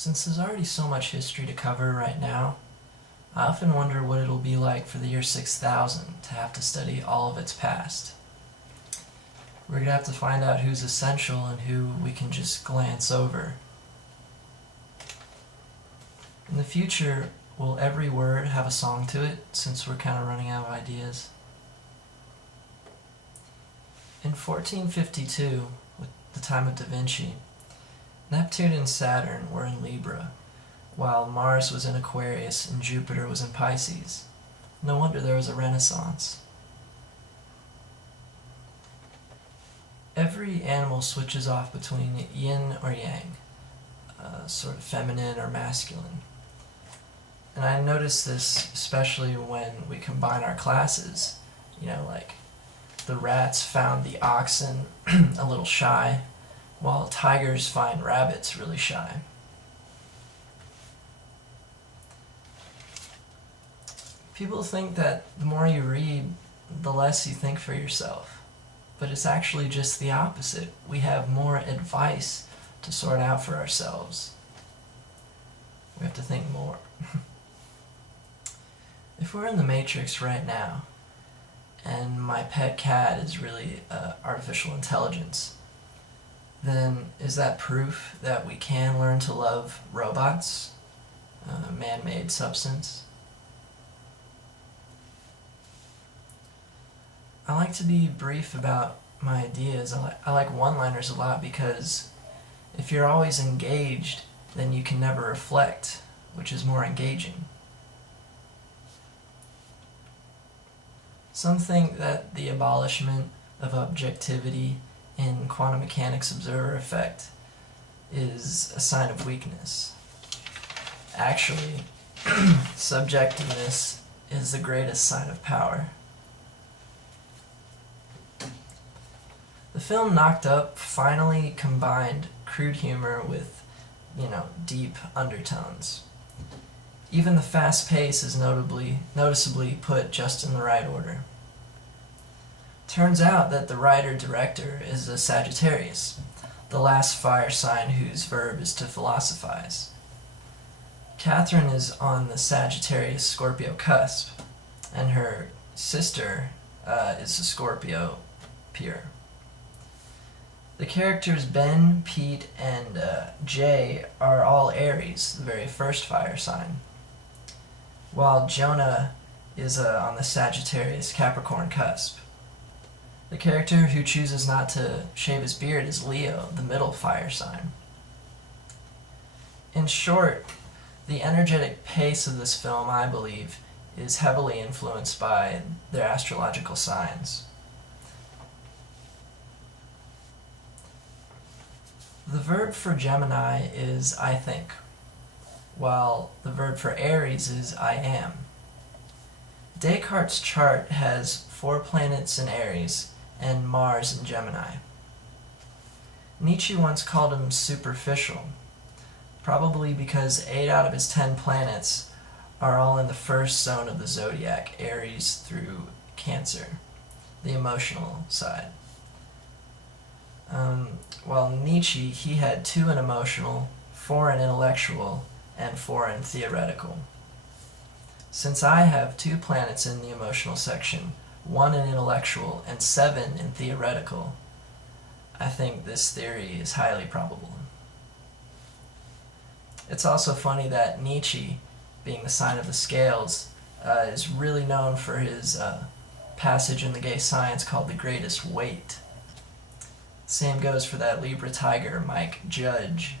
Since there's already so much history to cover right now, I often wonder what it'll be like for the year 6000 to have to study all of its past. We're going to have to find out who's essential and who we can just glance over. In the future, will every word have a song to it, since we're kind of running out of ideas? In 1452, with the time of Da Vinci, Neptune and Saturn were in Libra, while Mars was in Aquarius and Jupiter was in Pisces. No wonder there was a Renaissance. Every animal switches off between yin or yang, sort of feminine or masculine. And I notice this especially when we combine our classes. Like the rats found the oxen a little shy, while tigers find rabbits really shy. People think that the more you read, the less you think for yourself. But it's actually just the opposite. We have more advice to sort out for ourselves. We have to think more. If we're in the Matrix right now, and my pet cat is really artificial intelligence, then is that proof that we can learn to love robots, man-made substance? I like to be brief about my ideas. I like one-liners a lot because if you're always engaged, then you can never reflect, which is more engaging. Some think that the abolishment of objectivity in quantum mechanics observer effect is a sign of weakness. Actually, subjectiveness is the greatest sign of power. The film Knocked Up finally combined crude humor with, deep undertones. Even the fast pace is noticeably put just in the right order. Turns out that the writer-director is a Sagittarius, the last fire sign whose verb is to philosophize. Catherine is on the Sagittarius-Scorpio cusp, and her sister is a Scorpio pure. The characters Ben, Pete, and Jay are all Aries, the very first fire sign, while Jonah is on the Sagittarius Capricorn cusp. The character who chooses not to shave his beard is Leo, the middle fire sign. In short, the energetic pace of this film, I believe, is heavily influenced by their astrological signs. The verb for Gemini is I think, while the verb for Aries is I am. Descartes' chart has 4 planets in Aries and Mars in Gemini. Nietzsche once called him superficial, probably because 8 out of his 10 planets are all in the first zone of the zodiac, Aries through Cancer, the emotional side. While Nietzsche, he had 2 in emotional, 4 in intellectual, and 4 in theoretical. Since I have 2 planets in the emotional section, 1 in intellectual, and 7 in theoretical, I think this theory is highly probable. It's also funny that Nietzsche, being the sign of the scales, is really known for his passage in the gay science called The Greatest Weight. Same goes for that Libra tiger, Mike Judge.